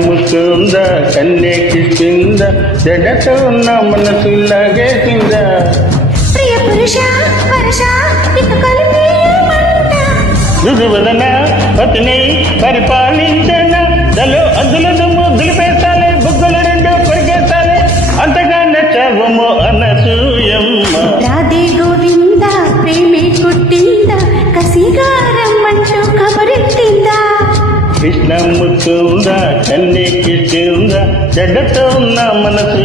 ముకుంద కన్యకి కింద జడతో ఉన్న మనసు లాగేసిందా ప్రియ పురుష వరష ఇక రుజువదన పతిని పరిపాలించన దలో అద్దులను దులిపేస్తాలే బుగ్గలు రెండు కొరికేస్తాలే అంతగా నచ్చవము అనసూయమ్మ రాధే గోవింద ప్రేమే కొట్టిందా కసిగారం మంచు కబరెట్టిందా కృష్ణ ముకుంద కన్యకి కింద జడతో ఉన్న మనసు